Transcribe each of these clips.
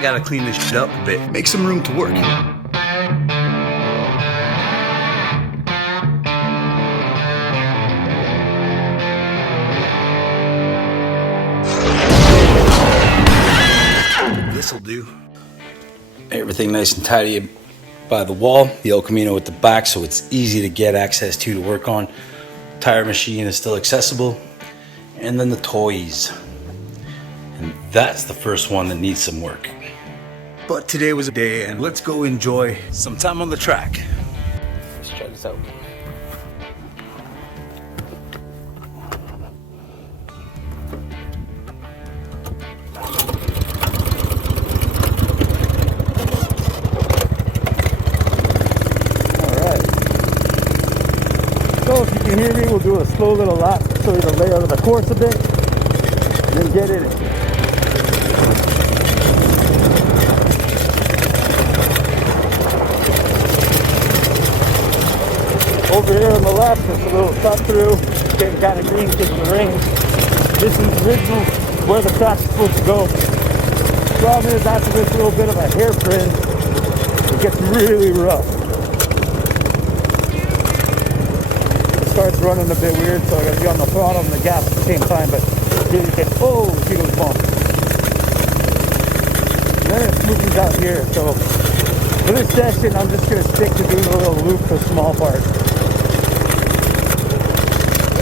I gotta clean this shit up a bit, make some room to work. This'll do. Everything nice and tidy by the wall. The El Camino at the back, so it's easy to get access to work on. Tire machine is still accessible. And then the toys. And that's the first one that needs some work. But today was a day, and let's go enjoy some time on the track. Let's try this out. So if you can hear me, we'll do a slow little lap, show you the layout of the course a bit, and then get in it. Over here on the left, it's a little cut through, getting kind of green because of the rain. This is original where the track's supposed to go. Problem is, after this little bit of a hairpin, it gets really rough. Starts running a bit weird, so I gotta be on the throttle and the gas at the same time, but really get, oh, see those bumps. And then it smoothens out here, so for this session, I'm just gonna stick to doing a little loop for small parts.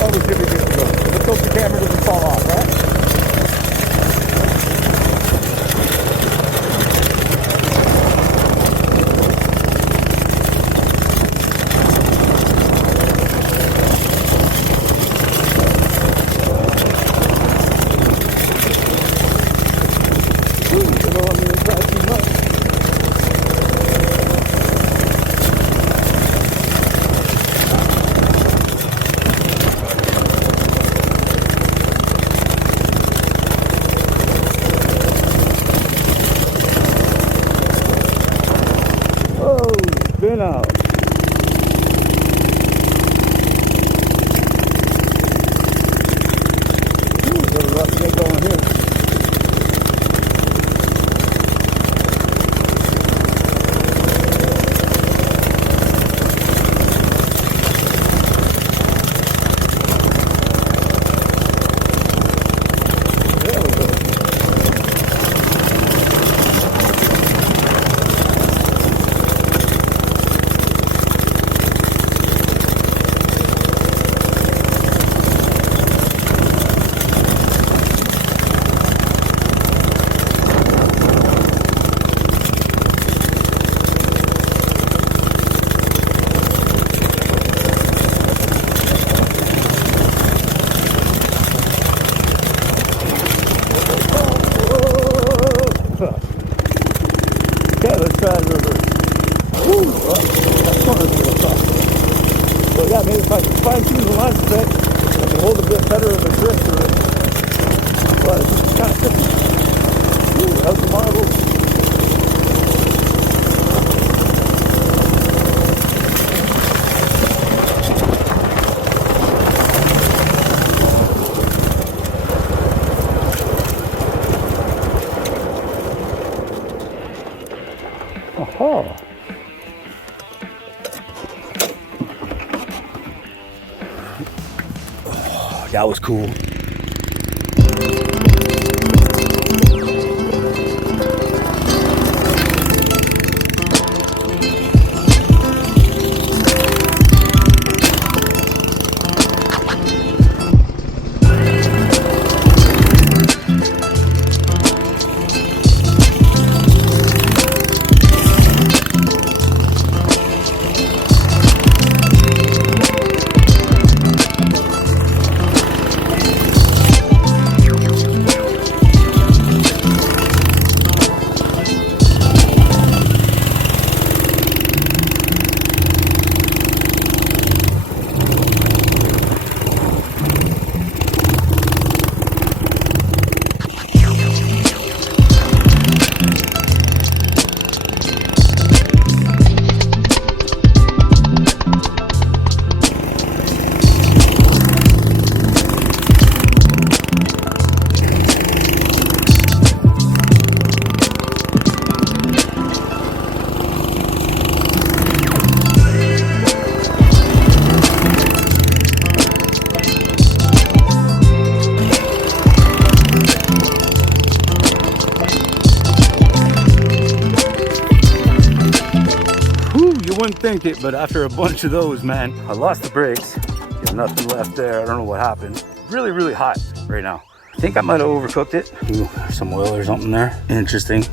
Oh, we should be good to go. Let's hope the camera doesn't fall off, right? Spin out. Ooh, got a rough get going here. There we go. Okay, let's try the reverse. Woo! That corner's a little tough. So yeah, maybe if I can fine-tune the lines a bit, I can hold a bit better of a grip through it. But it's just kind of tricky. Ooh, that was a marvel. Oh, that was cool. didn't think it, but after a bunch of those, man, I lost the brakes. There's nothing left there. I don't know what happened. Really, really hot right now. I think I might have overcooked it. Ooh, some oil or something there. Interesting.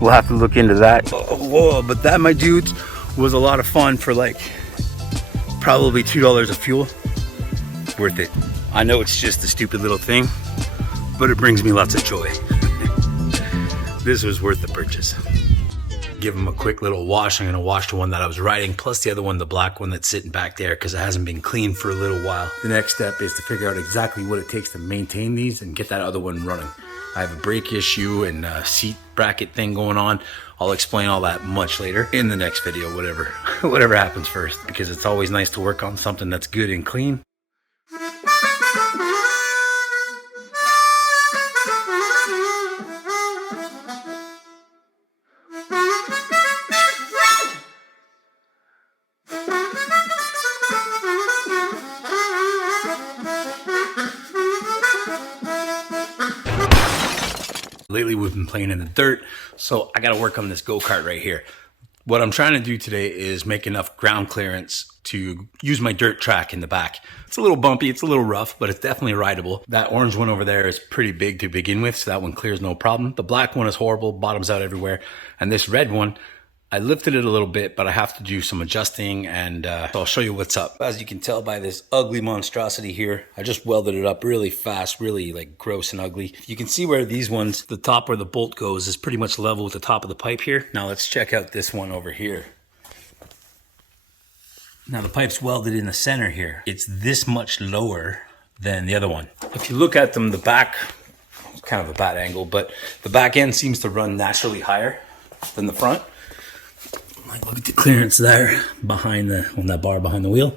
We'll have to look into that. Whoa, but that, my dudes, was a lot of fun for like probably $2 of fuel. Worth it. I know it's just a stupid little thing, but it brings me lots of joy. This was worth the purchase. Give them a quick little wash. I'm gonna wash the one that I was riding, plus the other one, the black one that's sitting back there, because it hasn't been cleaned for a little while. The next step is to figure out exactly what it takes to maintain these and get that other one running. I have a brake issue and a seat bracket thing going on. I'll explain all that much later in the next video, whatever happens first, because it's always nice to work on something that's good and clean. Lately we've been playing in the dirt, so I gotta work on this go-kart right here. What I'm trying to do today is make enough ground clearance to use my dirt track in the back. It's a little bumpy, it's a little rough, but it's definitely rideable. That orange one over there is pretty big to begin with, so that one clears no problem. The black one is horrible, bottoms out everywhere. And this red one, I lifted it a little bit, but I have to do some adjusting, and so I'll show you what's up. As you can tell by this ugly monstrosity here, I just welded it up really fast, really like gross and ugly. You can see where these ones, the top where the bolt goes is pretty much level with the top of the pipe here. Now let's check out this one over here. Now the pipe's welded in the center here. It's this much lower than the other one. If you look at them, the back, kind of a bad angle, but the back end seems to run naturally higher than the front. Like, look at the clearance there behind on that bar behind the wheel,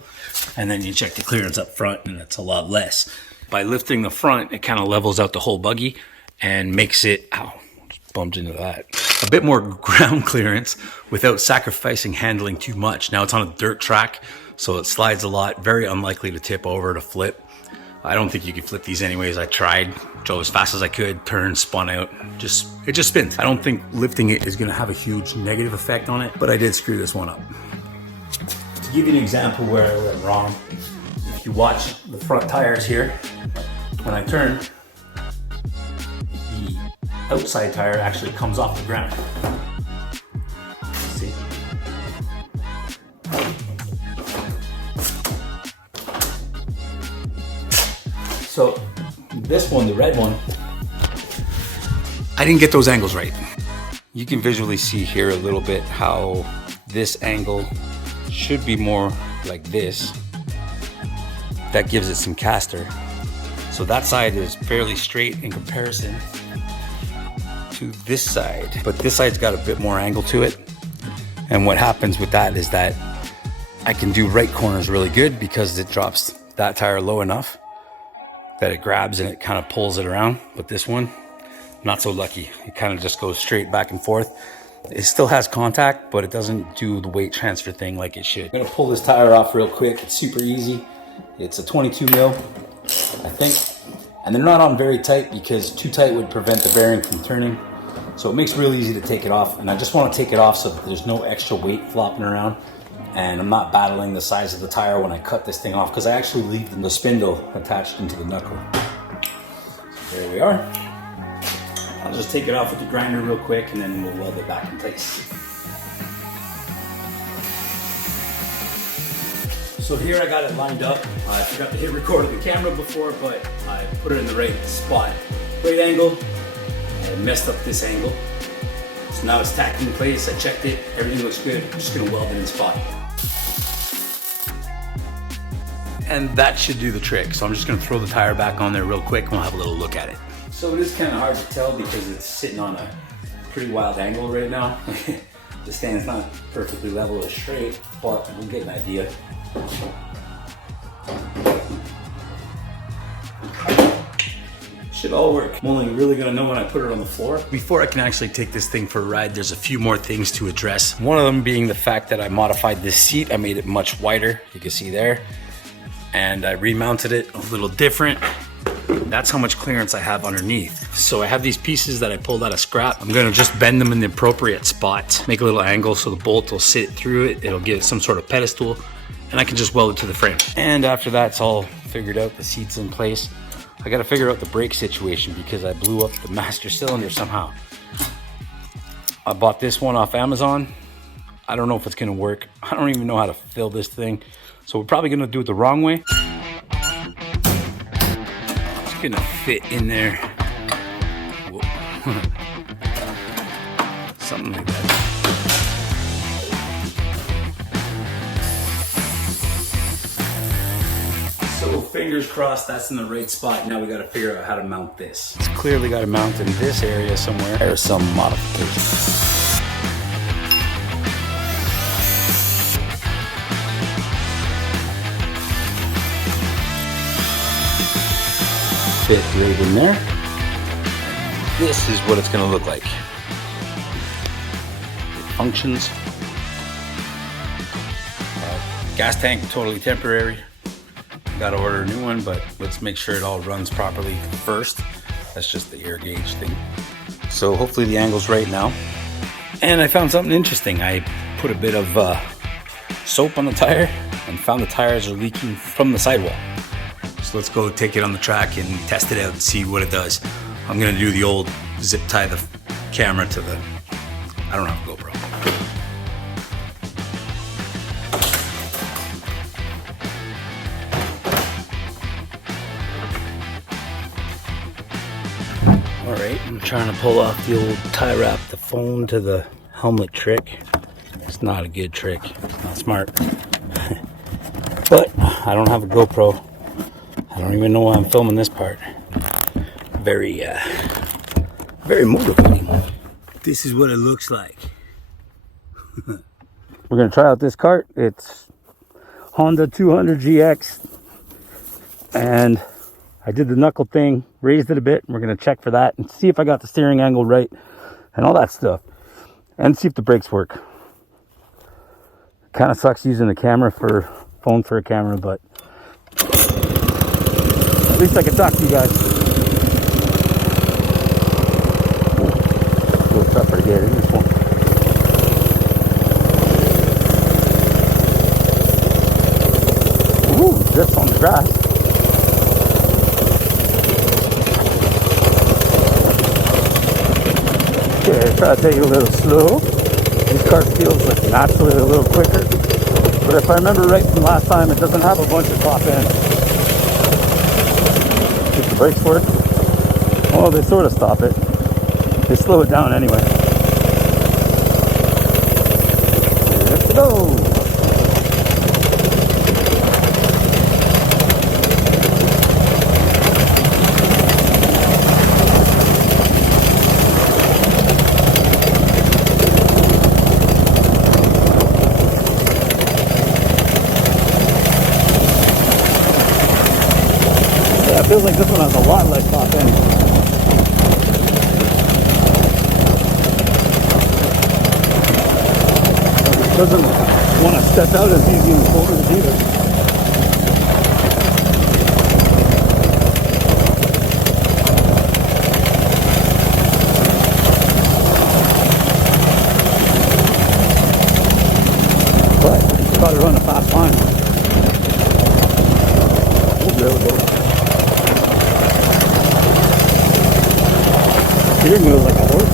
and then you check the clearance up front and it's a lot less. By lifting the front, it kind of levels out the whole buggy and makes it, ow, just bumped into that, a bit more ground clearance without sacrificing handling too much. Now it's on a dirt track, so it slides a lot, very unlikely to tip over, to flip. I don't think you could flip these anyways. I tried, drove as fast as I could, turned, spun out, it just spins. I don't think lifting it is gonna have a huge negative effect on it, but I did screw this one up. To give you an example where I went wrong, if you watch the front tires here, when I turn, the outside tire actually comes off the ground. See? So this one, the red one, I didn't get those angles right. You can visually see here a little bit how this angle should be more like this. That gives it some caster. So that side is fairly straight in comparison to this side, but this side's got a bit more angle to it. And what happens with that is that I can do right corners really good because it drops that tire low enough that it grabs and it kind of pulls it around. But this one, not so lucky. It kind of just goes straight back and forth. It still has contact, but it doesn't do the weight transfer thing like it should. I'm gonna pull this tire off real quick. It's super easy. It's a 22 mil, I think. And they're not on very tight because too tight would prevent the bearing from turning. So it makes it real easy to take it off. And I just want to take it off so that there's no extra weight flopping around. And I'm not battling the size of the tire when I cut this thing off, because I actually leave the spindle attached into the knuckle. So there we are. I'll just take it off with the grinder real quick and then we'll weld it back in place. So here I got it lined up. I forgot to hit record on the camera before, but I put it in the right spot. Right angle, I messed up this angle. So now it's tacked in place, I checked it, everything looks good. I'm just gonna weld it in spot. And that should do the trick. So I'm just gonna throw the tire back on there real quick and we'll have a little look at it. So it is kind of hard to tell because it's sitting on a pretty wild angle right now. The stand's not perfectly level or straight, but we'll get an idea. Should all work. I'm only really gonna know when I put it on the floor. Before I can actually take this thing for a ride, there's a few more things to address. One of them being the fact that I modified this seat. I made it much wider, you can see there. And I remounted it a little different. That's how much clearance I have underneath. So I have these pieces that I pulled out of scrap. I'm gonna just bend them in the appropriate spot, make a little angle so the bolt will sit through it. It'll give it some sort of pedestal, and I can just weld it to the frame. And after that's all figured out, the seat's in place, I gotta figure out the brake situation because I blew up the master cylinder somehow. I bought this one off Amazon. I don't know if it's gonna work. I don't even know how to fill this thing. So we're probably gonna do it the wrong way. It's gonna fit in there. Something like that. So fingers crossed that's in the right spot. Now we gotta figure out how to mount this. It's clearly gotta mount in this area somewhere. There's some modification. Fit right in there. This is what it's gonna look like. It functions. Gas tank, totally temporary. Gotta order a new one, but let's make sure it all runs properly first. That's just the air gauge thing. So hopefully the angle's right now. And I found something interesting. I put a bit of soap on the tire and found the tires are leaking from the sidewall. So let's go take it on the track and test it out and see what it does. I'm gonna do the old zip tie the camera to the, I don't have a GoPro. All right, I'm trying to pull off the old tie wrap the phone to the helmet trick. It's not a good trick, it's not smart. But I don't have a GoPro. I don't even know why I'm filming this part. Very motivating. This is what it looks like. We're gonna try out this kart. It's Honda 200 GX. And I did the knuckle thing, raised it a bit. And we're gonna check for that and see if I got the steering angle right and all that stuff. And see if the brakes work. Kind of sucks using a camera for phone for a camera, but at least I can talk to you guys. Ooh, a little tougher to get in this one. Ooh, drifts on the grass. Okay, try to take it a little slow. This car feels like naturally a little quicker. But if I remember right from last time, it doesn't have a bunch of top ends. If the brakes work, well, they sort of stop it. They slow it down anyway. Let's go. Yeah, it feels like this one has a lot less top end. It doesn't want to step out as easy in the corners either. But it's got to run a fast line. Oh, there we go. Steering wheel like a horse.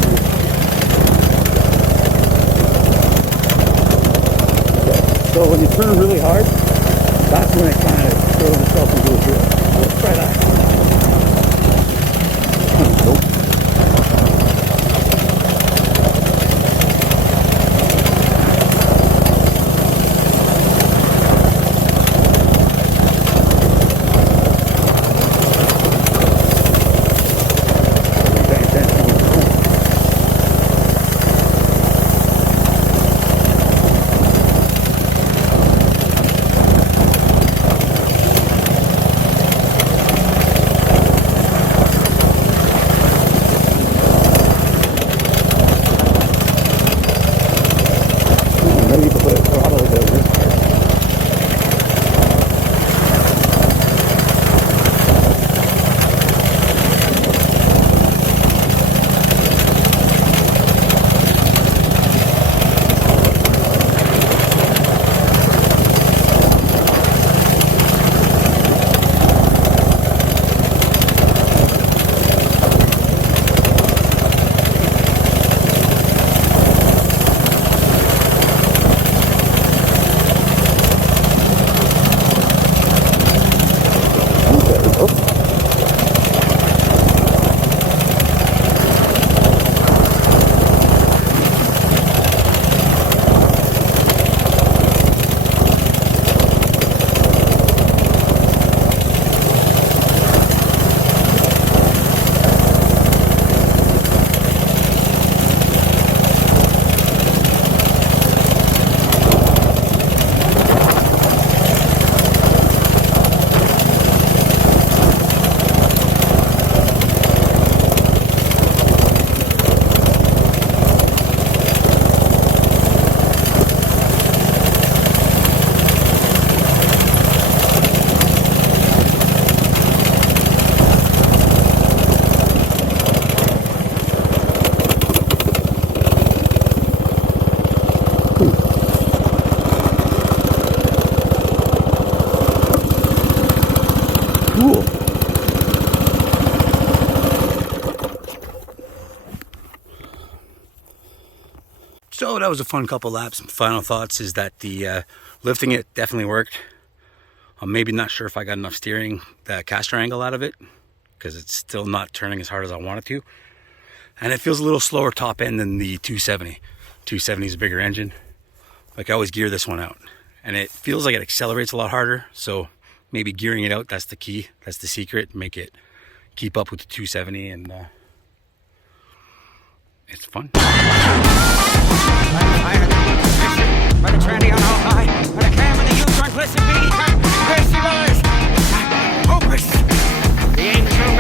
Okay. So when you turn really hard, that's when it kind of throws itself into a drift. Let's try that. Nope. that was a fun couple laps. Final thoughts is that the lifting it definitely worked. I'm maybe not sure if I got enough steering, the caster angle out of it, because it's still not turning as hard as I want it to. And it feels a little slower top end than the 270. 270 is a bigger engine. Like I always gear this one out. And it feels like it accelerates a lot harder. So maybe gearing it out, that's the key. That's the secret. Make it keep up with the 270 and it's fun. By the tranny on all high, by the cam and the U-turn, listen me, crazy boys, hopeless, the angel